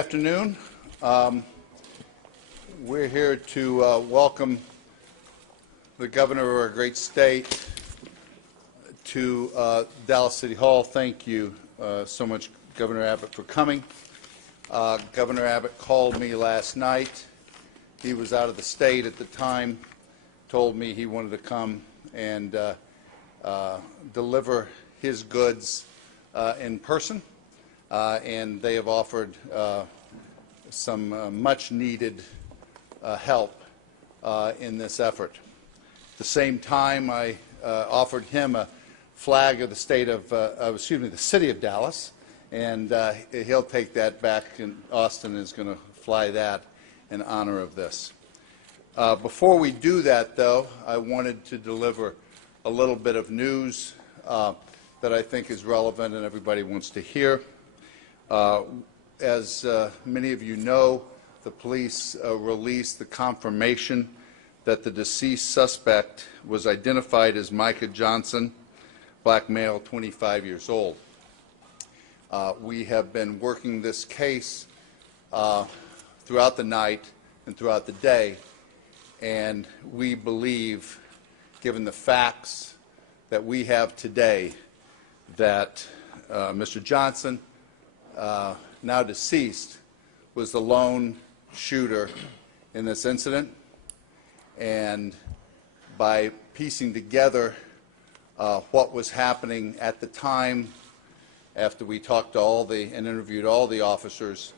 Afternoon. We're here to welcome the governor of our great state to Dallas City Hall. Thank you so much, Governor Abbott, for coming. Governor Abbott called me last night. He was out of the state at the time, told me he wanted to come and deliver his goods in person, and they have offered some much-needed help in this effort. At the same time, I offered him a flag of the state of, the city of Dallas, and he'll take that back, and Austin is going to fly that in honor of this. Before we do that, though, I wanted to deliver a little bit of news that I think is relevant and everybody wants to hear. As many of you know, the police released the confirmation that the deceased suspect was identified as Micah Johnson, black male, 25 years old. We have been working this case throughout the night and throughout the day, and we believe, given the facts that we have today, that Mr. Johnson, now deceased, was the lone shooter in this incident. And by piecing together what was happening at the time, after we talked to and interviewed all the officers,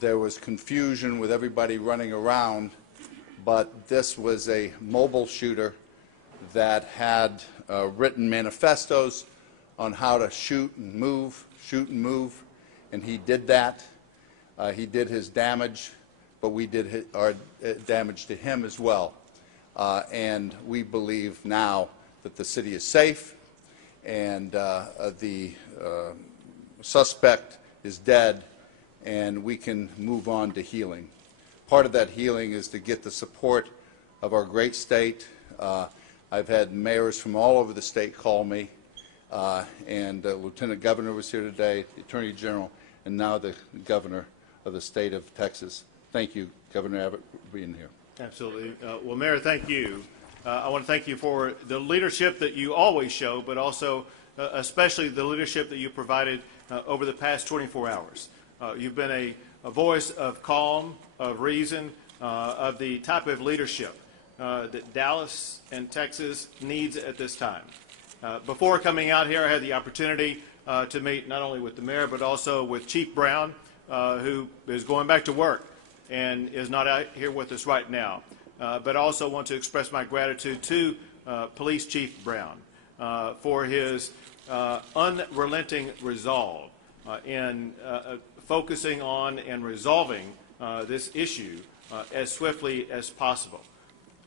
there was confusion with everybody running around, but this was a mobile shooter that had written manifestos on how to shoot and move, and he did that. He did his damage, but we did our damage to him as well. And we believe now that the city is safe and the suspect is dead, and we can move on to healing. Part of that healing is to get the support of our great state. I've had mayors from all over the state call me, and the Lieutenant Governor was here today, the Attorney General, and now the Governor of the state of Texas. Thank you, Governor Abbott, for being here. Absolutely. Well, Mayor, thank you. I want to thank you for the leadership that you always show, but also especially the leadership that you provided over the past 24 hours. You've been a voice of calm, of reason, of the type of leadership that Dallas and Texas needs at this time. Before coming out here, I had the opportunity to meet not only with the mayor, but also with Chief Brown, who is going back to work and is not out here with us right now. But I also want to express my gratitude to Police Chief Brown for his unrelenting resolve in focusing on and resolving this issue as swiftly as possible.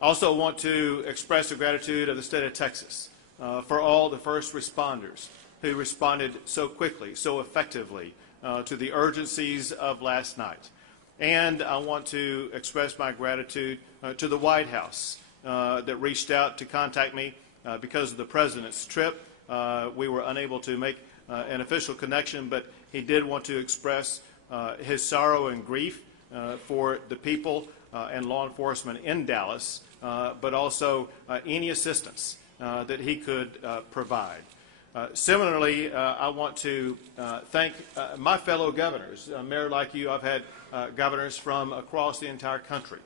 I also want to express the gratitude of the state of Texas for all the first responders who responded so quickly, so effectively to the urgencies of last night. And I want to express my gratitude to the White House that reached out to contact me because of the President's trip. We were unable to make an official connection, but he did want to express his sorrow and grief for the people and law enforcement in Dallas, but also any assistance that he could provide. Similarly, I want to thank my fellow governors. Mayor, like you, I've had governors from across the entire country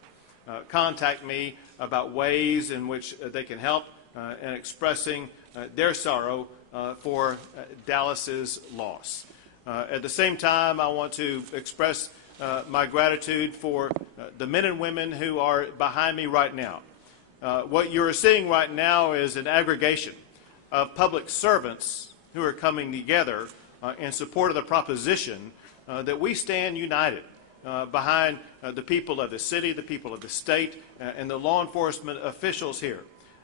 contact me about ways in which they can help in expressing their sorrow for Dallas's loss. At the same time, I want to express my gratitude for the men and women who are behind me right now. What you're seeing right now is an aggregation of public servants who are coming together in support of the proposition that we stand united behind the people of the city, the people of the state, and the law enforcement officials here.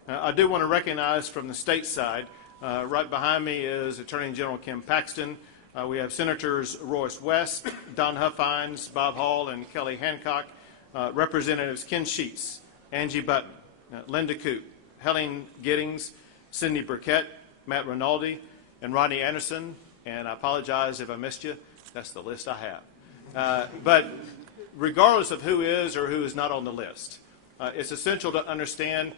I do want to recognize from the state side, right behind me is Attorney General Kim Paxton. We have Senators Royce West, Don Huffines, Bob Hall, and Kelly Hancock, Representatives Ken Sheets, Angie Button, Linda Coote, Helen Giddings, Cindy Burkett, Matt Rinaldi, and Rodney Anderson. And I apologize if I missed you. That's the list I have. But regardless of who is or who is not on the list, it's essential to understand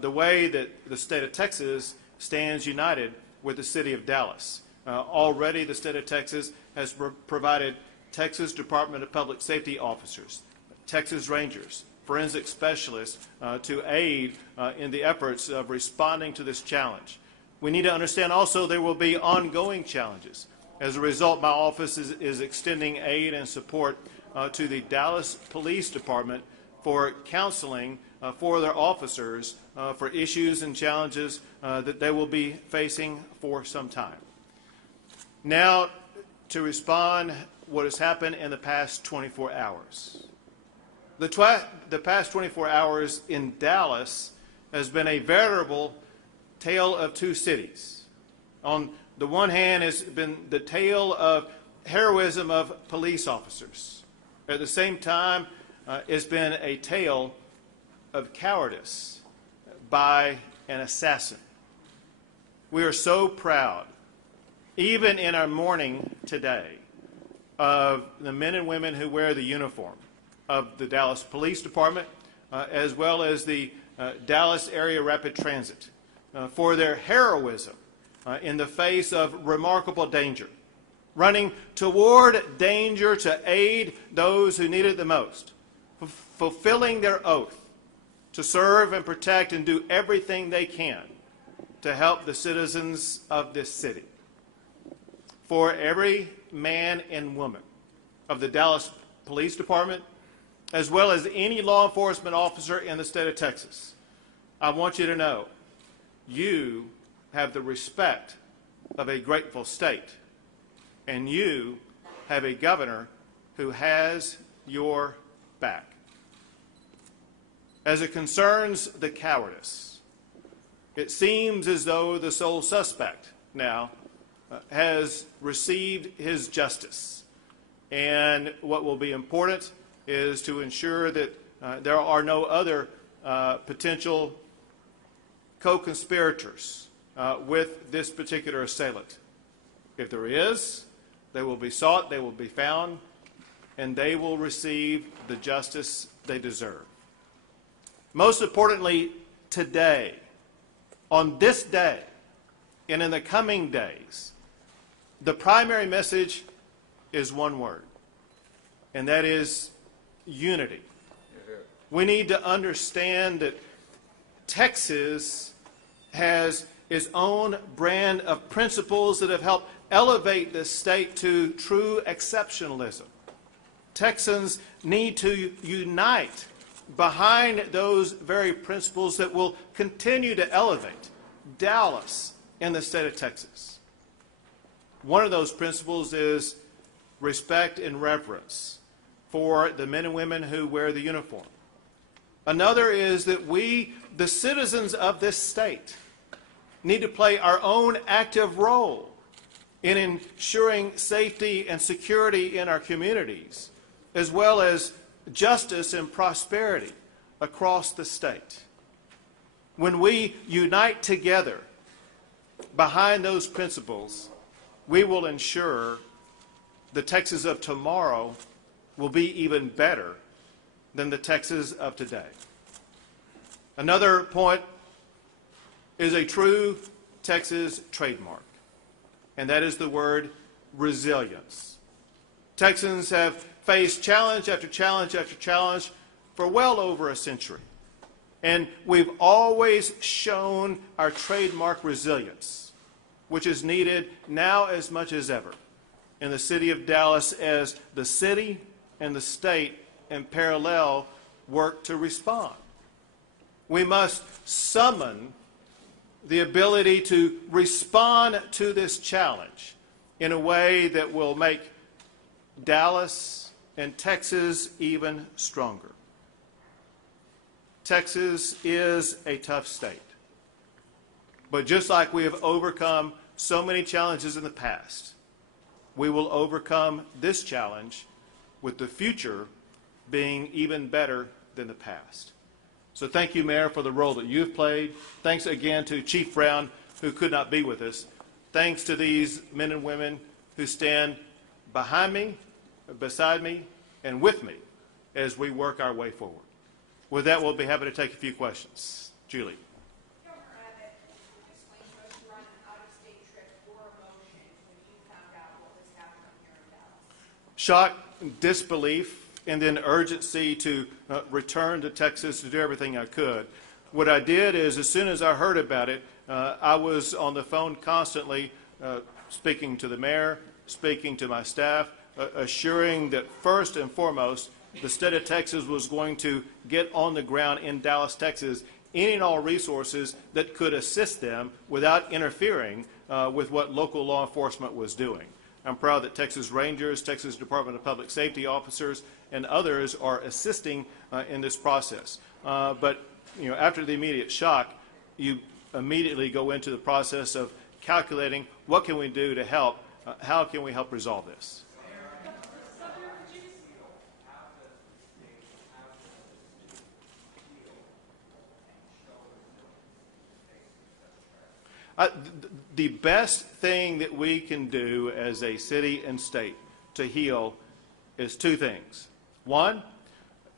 the way that the state of Texas stands united with the city of Dallas. Already the state of Texas has provided Texas Department of Public Safety officers, Texas Rangers, forensic specialists to aid in the efforts of responding to this challenge. We need to understand also there will be ongoing challenges. As a result, my office is extending aid and support to the Dallas Police Department for counseling for their officers for issues and challenges that they will be facing for some time. Now, to respond what has happened in the past 24 hours. The past 24 hours in Dallas has been a veritable tale of two cities. On the one hand, it's been the tale of heroism of police officers. At the same time, it's been a tale of cowardice by an assassin. We are so proud, even in our mourning today, of the men and women who wear the uniform of the Dallas Police Department, as well as the Dallas Area Rapid Transit, for their heroism in the face of remarkable danger, running toward danger to aid those who need it the most, fulfilling their oath to serve and protect and do everything they can to help the citizens of this city. For every man and woman of the Dallas Police Department, as well as any law enforcement officer in the state of Texas, I want you to know you have the respect of a grateful state, and you have a governor who has your back. As it concerns the cowardice, it seems as though the sole suspect now has received his justice. And what will be important is to ensure that there are no other potential co-conspirators with this particular assailant. If there is, they will be sought, they will be found, and they will receive the justice they deserve. Most importantly, today, on this day, and in the coming days, the primary message is one word, and that is unity. We need to understand that Texas has its own brand of principles that have helped elevate this state to true exceptionalism. Texans need to unite behind those very principles that will continue to elevate Dallas in the state of Texas. One of those principles is respect and reverence for the men and women who wear the uniform. Another is that we, the citizens of this state, need to play our own active role in ensuring safety and security in our communities, as well as justice and prosperity across the state. When we unite together behind those principles, we will ensure the Texas of tomorrow will be even better than the Texas of today. Another point is a true Texas trademark, and that is the word resilience. Texans have faced challenge after challenge after challenge for well over a century, and we've always shown our trademark resilience, which is needed now as much as ever in the city of Dallas as the city and the state in parallel work to respond. We must summon the ability to respond to this challenge in a way that will make Dallas and Texas even stronger. Texas is a tough state, but just like we have overcome so many challenges in the past, we will overcome this challenge with the future being even better than the past. So thank you, Mayor, for the role that you've played. Thanks again to Chief Brown, who could not be with us. Thanks to these men and women who stand behind me beside me and with me as we work our way forward. With that, we'll be happy to take a few questions. Julie. Governor Abbott explained to us you were on an out-of-state trip or a motion when you found out what was happening here in Dallas. Shock, disbelief, and then urgency to return to Texas to do everything I could. What I did is, as soon as I heard about it, I was on the phone constantly speaking to the mayor, speaking to my staff, assuring that first and foremost, the state of Texas was going to get on the ground in Dallas, Texas, any and all resources that could assist them without interfering with what local law enforcement was doing. I'm proud that Texas Rangers, Texas Department of Public Safety officers, and others are assisting in this process. But after the immediate shock, you immediately go into the process of calculating what can we do to help, how can we help resolve this. The best thing that we can do as a city and state to heal is two things. One,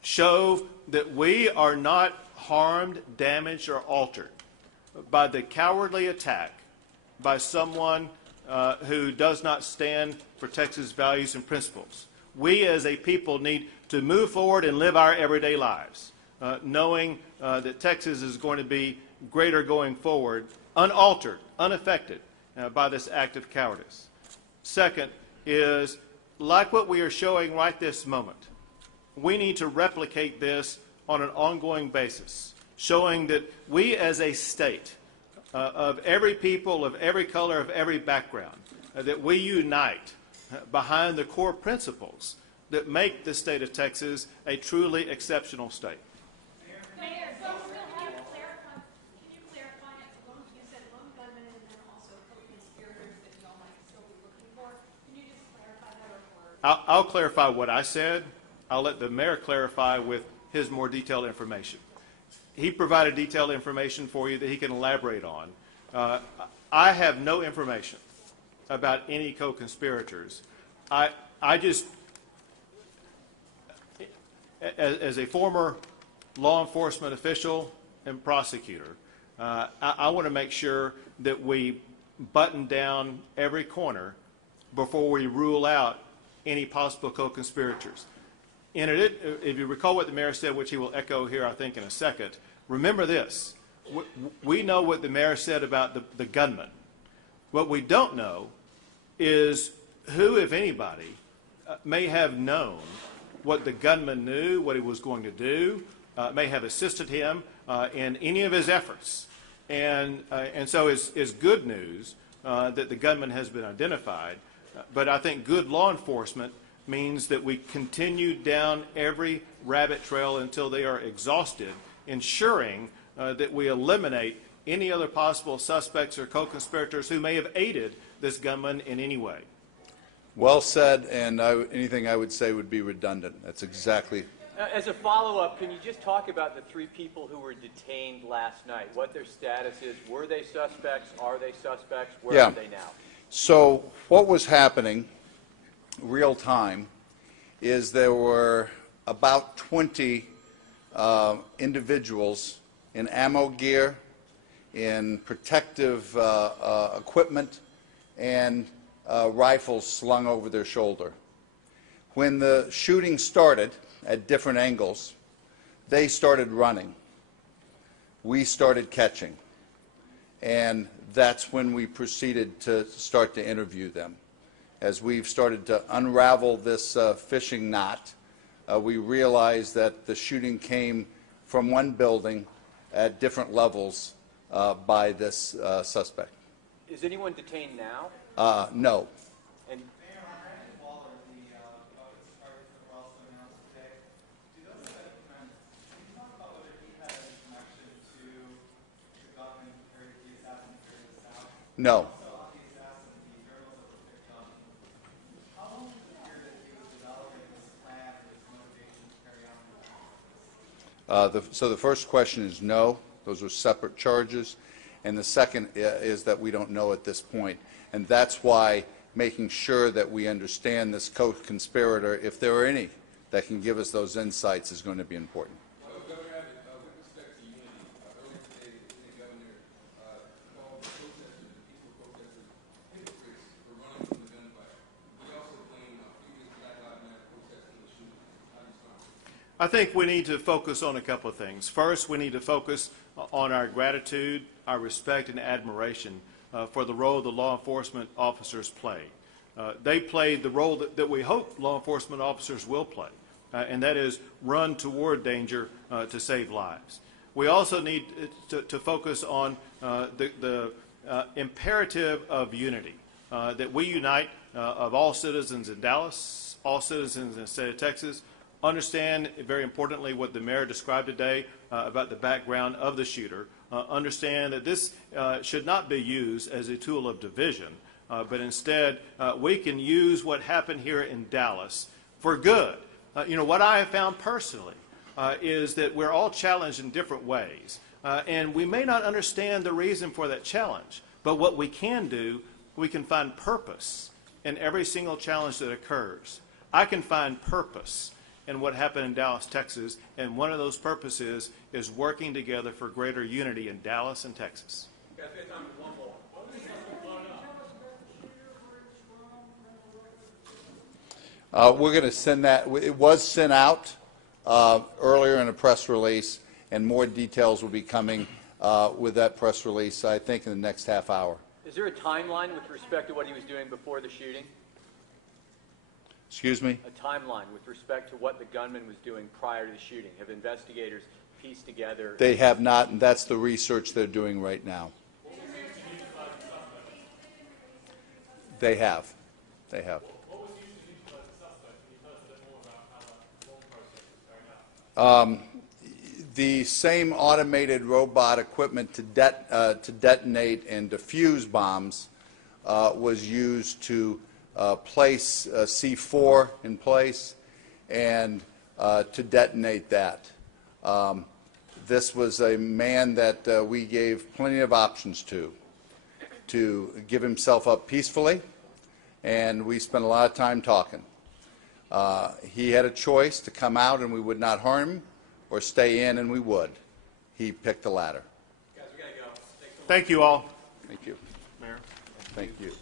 show that we are not harmed, damaged, or altered by the cowardly attack by someone who does not stand for Texas values and principles. We as a people need to move forward and live our everyday lives, knowing that Texas is going to be greater going forward, unaltered, unaffected by this act of cowardice. Second is, like what we are showing right this moment, we need to replicate this on an ongoing basis, showing that we as a state, of every people, of every color, of every background, that we unite behind the core principles that make the state of Texas a truly exceptional state. Mayor, can you clarify, you said lone gunmen and then also co-conspirators that y'all might still be looking for. Can you just clarify that? I'll clarify what I said. I'll let the mayor clarify with his more detailed information. He provided detailed information for you that he can elaborate on. I have no information about any co-conspirators. I just, as a former law enforcement official and prosecutor, I want to make sure that we button down every corner before we rule out any possible co-conspirators. And if you recall what the mayor said, which he will echo here, I think, in a second, remember this. We know what the mayor said about the gunman. What we don't know is who, if anybody, may have known what the gunman knew, what he was going to do, may have assisted him in any of his efforts. And so it's good news that the gunman has been identified, but I think good law enforcement means that we continue down every rabbit trail until they are exhausted, ensuring that we eliminate any other possible suspects or co-conspirators who may have aided this gunman in any way. Well said, and anything I would say would be redundant. That's exactly. As a follow-up, can you just talk about the three people who were detained last night, what their status is? Were they suspects? Are they suspects? Where are they now? So what was happening real time is there were about 20 individuals in ammo gear, in protective equipment, and rifles slung over their shoulder. When the shooting started at different angles, they started running. We started catching. And that's when we proceeded to start to interview them. As we've started to unravel this fishing knot, we realized that the shooting came from one building at different levels by this suspect. Is anyone detained now? No. And No. So the first question is no. Those are separate charges. And the second is that we don't know at this point. And that's why making sure that we understand this co-conspirator, if there are any that can give us those insights, is going to be important. Governor Abbott, with respect to unity, earlier today, the Lieutenant Governor called the protesters, the peaceful protesters, hypocrites for running from the gunfire. He also blamed previous Black Lives Matter protests in the shooting. How do you respond? I think we need to focus on a couple of things. First, we need to focus on our gratitude, our respect, and admiration for the role the law enforcement officers play. They played the role that we hope law enforcement officers will play, and that is run toward danger to save lives. We also need to focus on the imperative of unity, that we unite of all citizens in Dallas, all citizens in the state of Texas, understand, very importantly, what the mayor described today about the background of the shooter, understand that this should not be used as a tool of division, but instead we can use what happened here in Dallas for good. What I have found personally is that we're all challenged in different ways, and we may not understand the reason for that challenge, but what we can do, we can find purpose in every single challenge that occurs. I can find purpose in what happened in Dallas, Texas, and one of those purposes is working together for greater unity in Dallas and Texas. We're going to send that. It was sent out earlier in a press release, and more details will be coming with that press release, I think, in the next half hour. Is there a timeline with respect to what he was doing before the shooting? Excuse me? A timeline with respect to what the gunman was doing prior to the shooting? Have investigators pieced together? They have not, and that's the research they're doing right now. They have. They have. The same automated robot equipment to detonate and defuse bombs was used to place C4 in place and to detonate that. This was a man that we gave plenty of options to give himself up peacefully, and we spent a lot of time talking. He had a choice to come out and we would not harm him, or stay in and we would. He picked the latter. Thank you all. Thank you. Mayor. Thank you.